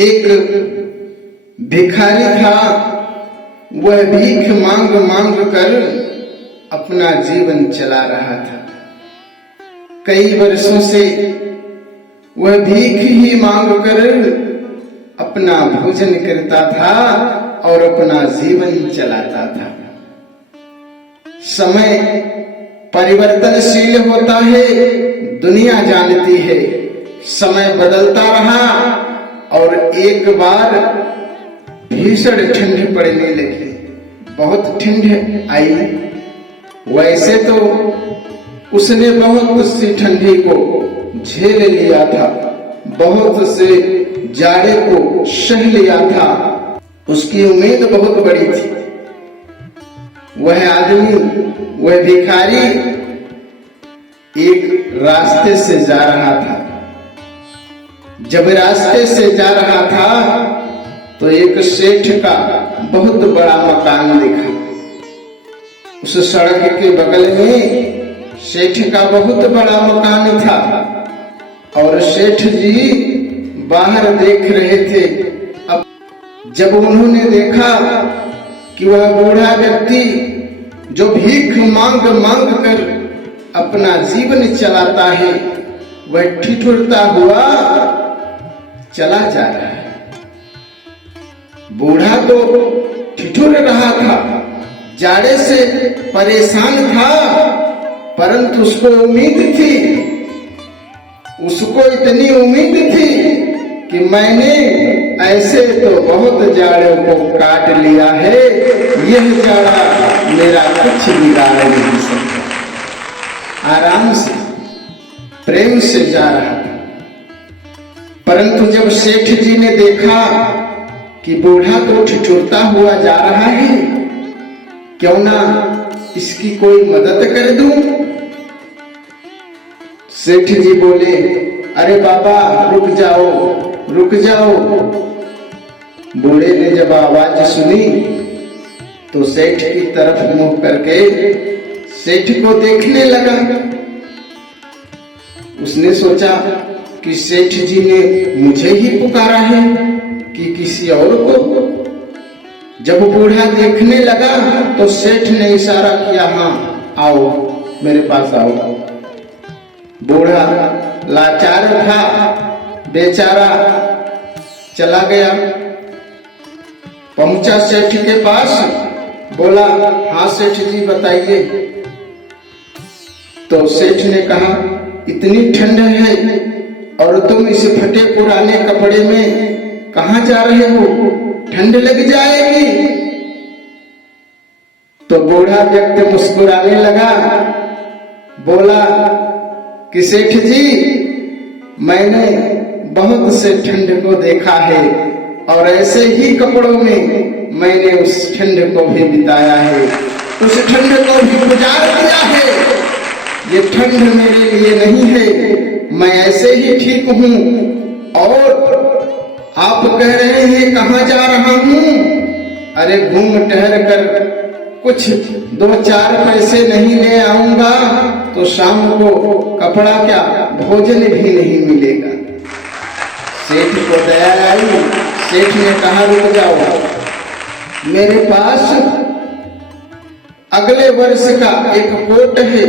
एक भिखारी था। वह भीख मांग मांग कर अपना जीवन चला रहा था। कई वर्षों से वह भीख ही मांग कर अपना भोजन करता था और अपना जीवन चलाता था। समय परिवर्तनशील होता है, दुनिया जानती है। समय बदलता रहा और एक बार भीषण ठंड पड़ने लगी। बहुत ठंड आई। वैसे तो उसने बहुत सी ठंडी को झेल लिया था, बहुत से जाड़े को सह लिया था। उसकी उम्मीद बहुत बड़ी थी। वह आदमी, वह भिखारी एक रास्ते से जा रहा था। जब रास्ते से जा रहा था तो एक सेठ का बहुत बड़ा मकान दिखा। उस सड़क के बगल में सेठ का बहुत बड़ा मकान था और सेठ जी बाहर देख रहे थे। अब जब उन्होंने देखा कि वह बूढ़ा व्यक्ति जो भीख मांग मांग कर अपना जीवन चलाता है, वह ठिठुरता हुआ चला जा रहा है। बूढ़ा तो ठिठुर रहा था, जाड़े से परेशान था, परंतु उसको उम्मीद थी, उसको इतनी उम्मीद थी कि मैंने ऐसे तो बहुत जाड़ों को काट लिया है, यह जाड़ा मेरा कुछ बिगाड़ नहीं सकता। आराम से, प्रेम से जा रहा था। परंतु जब सेठ जी ने देखा कि बूढ़ा तो ठिठुरता हुआ जा रहा है, क्यों ना इसकी कोई मदद कर दूं। सेठ जी बोले, अरे बाबा रुक जाओ, रुक जाओ। बूढ़े ने जब आवाज सुनी तो सेठ की तरफ मुंह करके सेठ को देखने लगा। उसने सोचा कि सेठ जी ने मुझे ही पुकारा है कि किसी और को। जब बूढ़ा देखने लगा तो सेठ ने इशारा किया, हाँ आओ, मेरे पास आओ। बूढ़ा लाचार था, बेचारा चला गया। पहुंचा सेठ के पास, बोला, हाँ सेठ जी बताइए। तो सेठ ने कहा, इतनी ठंड है और तुम इस फटे पुराने कपड़े में कहां जा रहे हो, ठंड लग जाएगी। तो बूढ़ा व्यक्ति मुस्कुराने लगा, बोला कि सेठ जी मैंने बहुत से ठंड को देखा है और ऐसे ही कपड़ों में मैंने उस ठंड को भी बिताया है, उस ठंड को भी गुजार दिया है। ये ठंड मेरे लिए नहीं है, मैं ऐसे ही ठीक हूं। और आप कह रहे हैं कहां जा रहा हूं? अरे घूम टहल कर कुछ 2-4 पैसे नहीं ले आऊंगा तो शाम को कपड़ा क्या भोजन भी नहीं मिलेगा। सेठ को दया आई। सेठ ने कहा, रुक जाओ, मेरे पास अगले वर्ष का एक कोट है,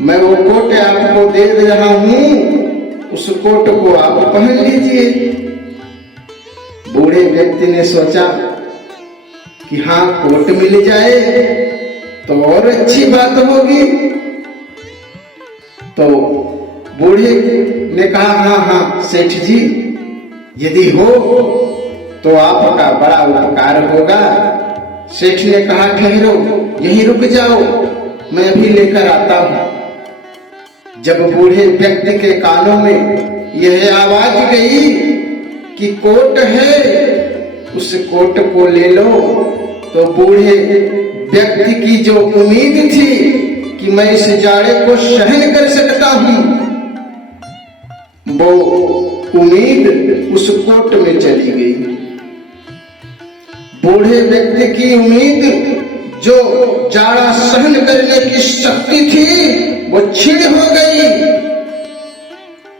मैं वो कोट आपको दे रहा हूं, उस कोट को आप पहन लीजिए। बूढ़े व्यक्ति ने सोचा कि हाँ कोट मिल जाए तो और अच्छी बात होगी। तो बूढ़े ने कहा, हाँ हाँ सेठ जी, यदि हो तो आपका बड़ा उपकार होगा। सेठ ने कहा, ठहरो, यहीं रुक जाओ, मैं अभी लेकर आता हूं। जब बूढ़े व्यक्ति के कानों में यह आवाज गई कि कोट है, उस कोट को ले लो, तो बूढ़े व्यक्ति की जो उम्मीद थी कि मैं इस जाड़े को सहन कर सकता हूं, वो उम्मीद उस कोट में चली गई। बूढ़े व्यक्ति की उम्मीद जो जाड़ा सहन करने की शक्ति थी, वो छीन हो गई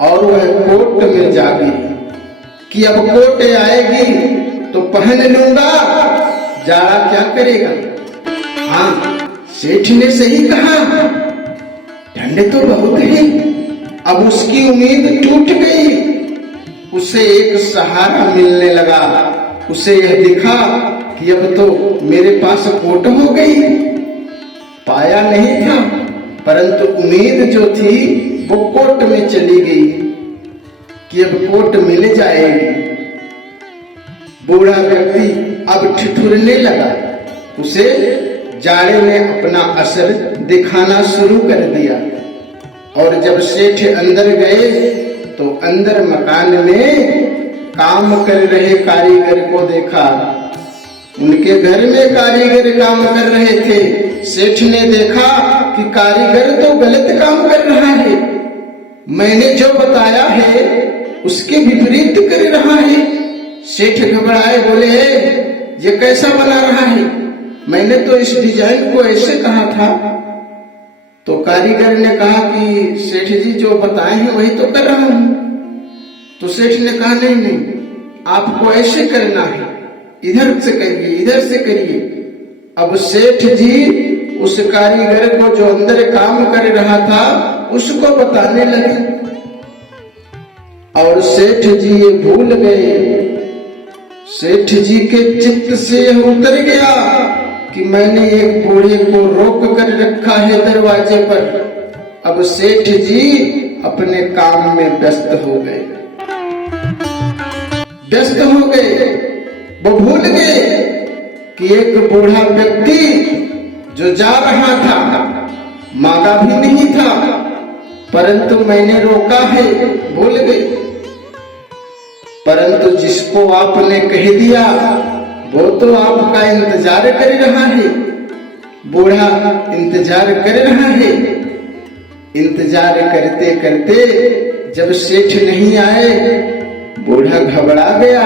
और वह कोट में जा गई। कि अब कोट आएगी तो पहन लूंगा, जाड़ा क्या करेगा। हाँ, सेठ ने सही कहा, ठंड तो बहुत है। अब उसकी उम्मीद टूट गई। उसे एक सहारा मिलने लगा। उसे यह दिखा कि अब तो मेरे पास कोट हो गई। पाया नहीं था, परंतु उम्मीद जो थी वो कोट में चली गई कि अब कोट मिल जाएगी। बूढ़ा व्यक्ति अब ठिठुरने लगा। उसे जाड़े ने अपना असर दिखाना शुरू कर दिया। और जब सेठ अंदर गए तो अंदर मकान में काम कर रहे कारीगर को देखा। उनके घर में कारीगर काम कर रहे थे। सेठ ने देखा कि कारीगर तो गलत काम कर रहा है, मैंने जो बताया है उसके विपरीत कर रहा है। सेठ घबराए, बोले ये कैसा बना रहा है, मैंने तो इस डिजाइन को ऐसे कहा था। तो कारीगर ने कहा कि सेठ जी जो बताए हैं वही तो कर रहा हूं। तो सेठ ने कहा नहीं नहीं, आपको ऐसे करना है, इधर से करिए, इधर से करिए। अब सेठ जी उस कारीगर को जो अंदर काम कर रहा था उसको बताने लगे। और सेठ जी ये भूल गए। सेठ जी के चित्त से यह उतर गया कि मैंने एक बूढ़े को रोक कर रखा है दरवाजे पर। अब सेठ जी अपने काम में व्यस्त हो गए। वो भूल गए कि एक बूढ़ा व्यक्ति जो जा रहा था, मांगा भी नहीं था, परंतु मैंने रोका है, भूल गए। परंतु जिसको आपने कह दिया वो तो आपका इंतजार कर रहा है। बूढ़ा इंतजार कर रहा है। इंतजार करते करते जब सेठ नहीं आए, बूढ़ा घबरा गया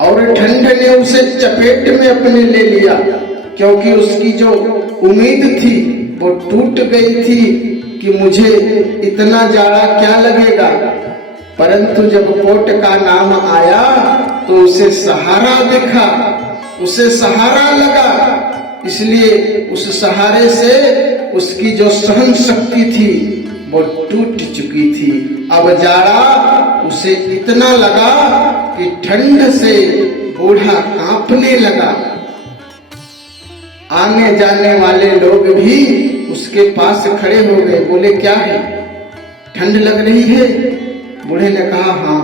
और ठंड ने उसे चपेट में अपने ले लिया, क्योंकि उसकी जो उम्मीद थी वो टूट गई थी कि मुझे इतना जाड़ा क्या लगेगा। परंतु जब कोट का नाम आया तो उसे सहारा दिखा, उसे सहारा लगा। इसलिए उस सहारे से उसकी जो सहन शक्ति थी वो टूट चुकी थी। अब जाड़ा उसे इतना लगा कि ठंड से बूढ़ा कांपने लगा। आने जाने वाले लोग भी उसके पास खड़े हो गए, बोले क्या है, ठंड लग रही है। बूढ़े ने कहा हाँ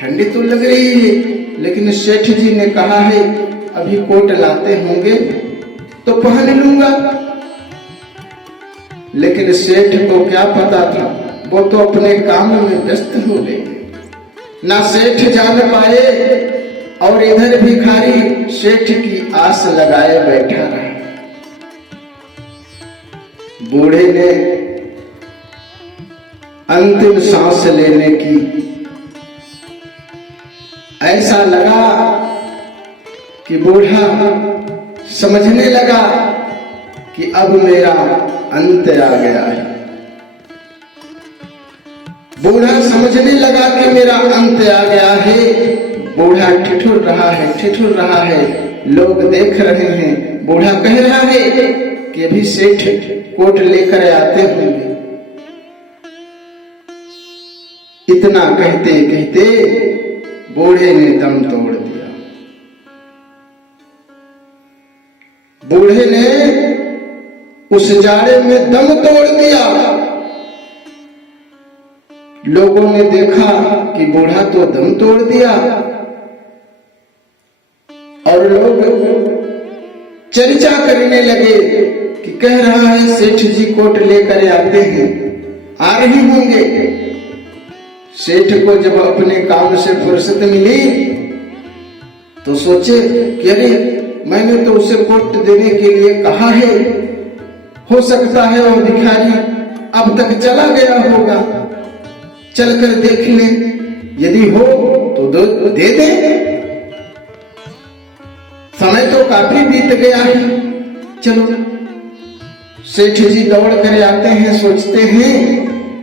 ठंडी तो लग रही है, लेकिन सेठ जी ने कहा है अभी कोट लाते होंगे तो पहन लूंगा। लेकिन सेठ को क्या पता था, वो तो अपने काम में व्यस्त हो गए। ना सेठ जान पाए और इधर भिखारी सेठ की आस लगाए बैठा रहा। बूढ़े ने अंतिम सांस लेने की ऐसा लगा कि बूढ़ा समझने लगा कि अब मेरा अंत आ गया है। बूढ़ा समझने लगा कि मेरा अंत आ गया है। बूढ़ा ठिठुर रहा है, लोग देख रहे हैं। बूढ़ा कह रहा है कि अभी सेठ कोट लेकर आते होंगे। इतना कहते कहते बूढ़े ने दम तोड़ दिया। बूढ़े ने उस जाड़े में दम तोड़ दिया। लोगों ने देखा कि बूढ़ा तो दम तोड़ दिया और लोग चर्चा करने लगे कि कह रहा है सेठ जी कोट लेकर आते हैं, आ रही होंगे। सेठ को जब अपने काम से फुर्सत मिली तो सोचे कि अरे मैंने तो उसे कोट देने के लिए कहा है, हो सकता है वो भिखारी अब तक चला गया होगा, चलकर देख ले, यदि हो तो दे दे। समय तो काफी बीत गया है, चलो। सेठ जी दौड़ कर आते हैं, सोचते हैं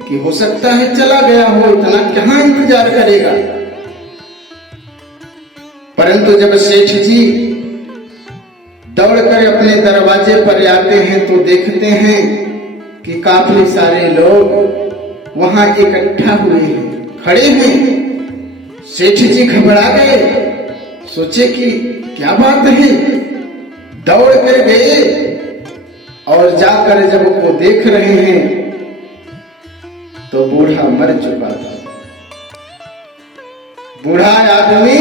कि हो सकता है चला गया हो, इतना कहाँ इंतजार करेगा, परंतु जब सेठ जी दौड़कर अपने दरवाजे पर आते हैं तो देखते हैं कि काफी सारे लोग वहां इकट्ठा हुए हैं, खड़े हैं। सेठ जी घबरा गए, सोचे कि क्या बात है। दौड़ कर गए और जाकर जब वो देख रहे हैं तो बूढ़ा मर चुका था। बूढ़ा आदमी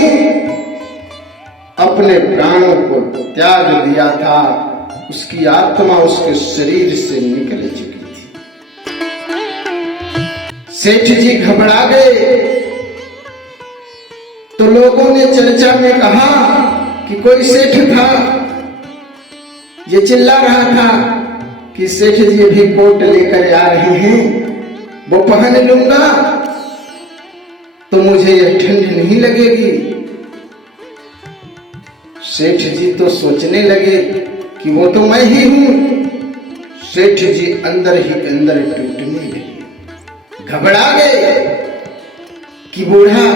अपने प्राणों को त्याग दिया था, उसकी आत्मा उसके शरीर से निकल चुकी थी। सेठ जी घबरा गए तो लोगों ने चर्चा में कहा कि कोई सेठ था, ये चिल्ला रहा था कि सेठ जी भी कोट लेकर आ रहे हैं, वो पहन लूंगा तो मुझे यह ठंड नहीं लगेगी। सेठ जी तो सोचने लगे कि वो तो मैं ही हूं। सेठ जी अंदर ही अंदर टूटने लगे, घबरा गए कि बूढ़ा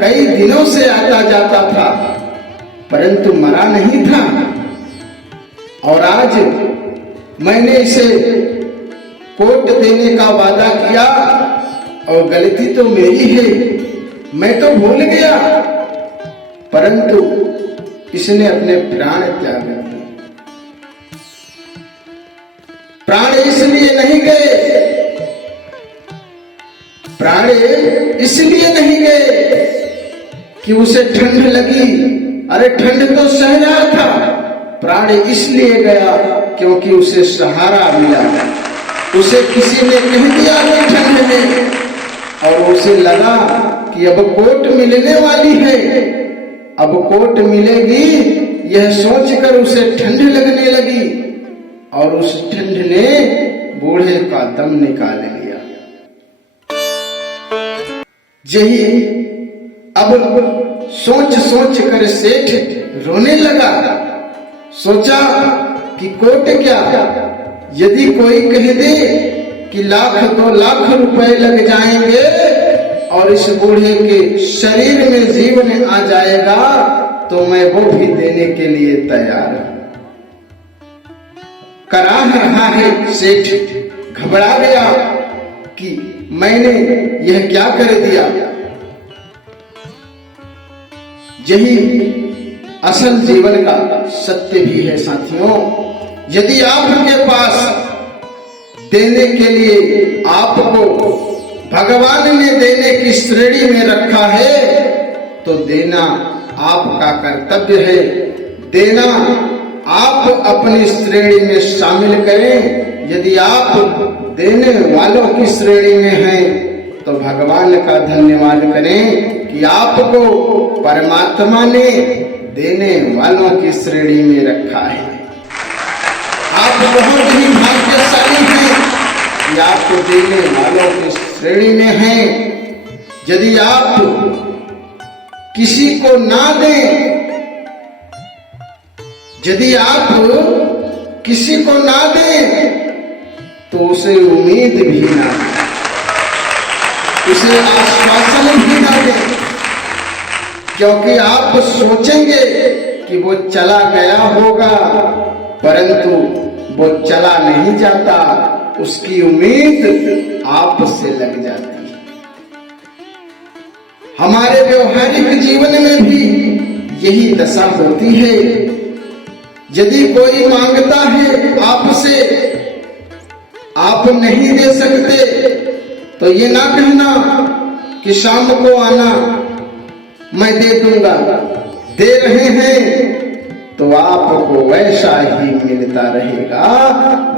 कई दिनों से आता जाता था परंतु मरा नहीं था, और आज मैंने इसे कोट देने का वादा किया और गलती तो मेरी है, मैं तो भूल गया, परंतु इसने अपने प्राण त्याग दिए। प्राण इसलिए नहीं गए, प्राण इसलिए नहीं गए कि उसे ठंड लगी, अरे ठंड तो सह रहा था। प्राण इसलिए गया क्योंकि उसे सहारा मिला, उसे किसी ने कह दिया कि ठंड में, और उसे लगा कि अब कोट मिलने वाली है, अब कोट मिलेगी, यह सोचकर उसे ठंड लगने लगी और उस ठंड ने बूढ़े का दम निकाल लिया। यही अब सोच सोच कर सेठ रोने लगा। सोचा कि कोट क्या, यदि कोई कह दे कि 1,00,000-2,00,000 रुपए लग जाएंगे और इस बूढ़े के शरीर में जीवन आ जाएगा तो मैं वो भी देने के लिए तैयार हूं। कराह रहा है सेठ, घबरा गया कि मैंने यह क्या कर दिया। यही असल जीवन का सत्य भी है साथियों। यदि आपके पास देने के लिए आपको भगवान ने देने की श्रेणी में रखा है तो देना आपका कर्तव्य है, देना आप अपनी श्रेणी में शामिल करें। यदि आप देने वालों की श्रेणी में हैं तो भगवान का धन्यवाद करें कि आपको परमात्मा ने देने वालों की श्रेणी में रखा है। आप बहुत ही भाग्यशाली हैं कि आप देने वालों की श्रेणी में हैं। यदि आप किसी को ना दें, यदि आप किसी को ना दें तो उसे उम्मीद भी ना दें, उसे आश्वासन भी ना दें, क्योंकि आप सोचेंगे कि वो चला गया होगा परंतु वो चला नहीं जाता, उसकी उम्मीद आपसे लग जाती है। हमारे व्यवहारिक जीवन में भी यही दशा होती है। यदि कोई मांगता है आपसे, आप नहीं दे सकते तो ये ना कहना कि शाम को आना मैं दे दूंगा। दे रहे हैं तो आपको वैसा ही मिलता रहेगा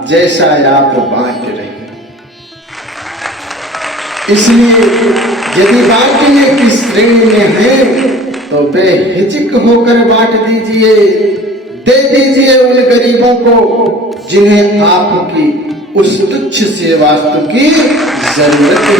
जैसा आप बांट रहे हैं। इसलिए यदि बांटने की श्रेणी में है तो बेहिचक होकर बांट दीजिए, दे दीजिए उन गरीबों को जिन्हें आपकी उस तुच्छ से वस्तु की जरूरत है।